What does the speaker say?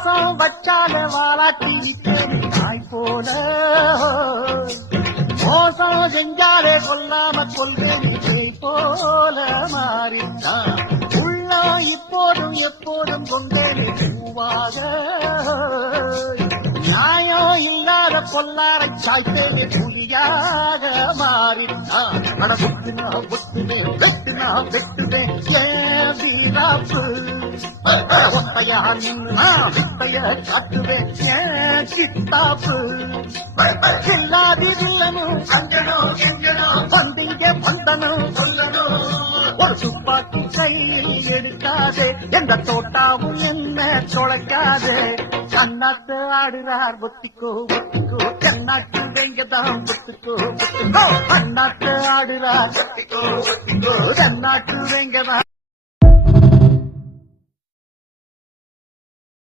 பாசம் வச்சால வாராட்டி தாய் போல மோசம் செஞ்சாலே கொல்லாம கொள்கை போல மாறித்தான் உள்ளா இப்போதும் எப்போதும் கொண்டேன் பூவாக நியாயம் இல்லாத பொல்லாரை சாய்த்தே புலியாக மாறித்தான் நடத்துனா ஒத்துமே வெட்டுனா வெட்டுமே வீராப்பு ஒத்தையா நின்னா வித்தைய காட்டுவேன் கித்தாப்பு எல்லாதில்லனும் அஞ்சனும் எங்கனும் வந்தீங்க வந்தனும் சொல்லணும் ஒரு துப்பாக்கி கையில் எடுக்காதே எந்த தோட்டாவும் என்ன தொலைக்காதே கண்ணாத்து ஆடுறார் ஒத்திக்கோ ஒத்திக்கோ கண்ணாட்டு வெங்கதான் ஒத்துக்கோ ஒத்துக்கோ கண்ணாத்து ஆடுறார் ஒத்திக்கோ ஒத்திக்கோ கண்ணாட்டு வெங்கதான்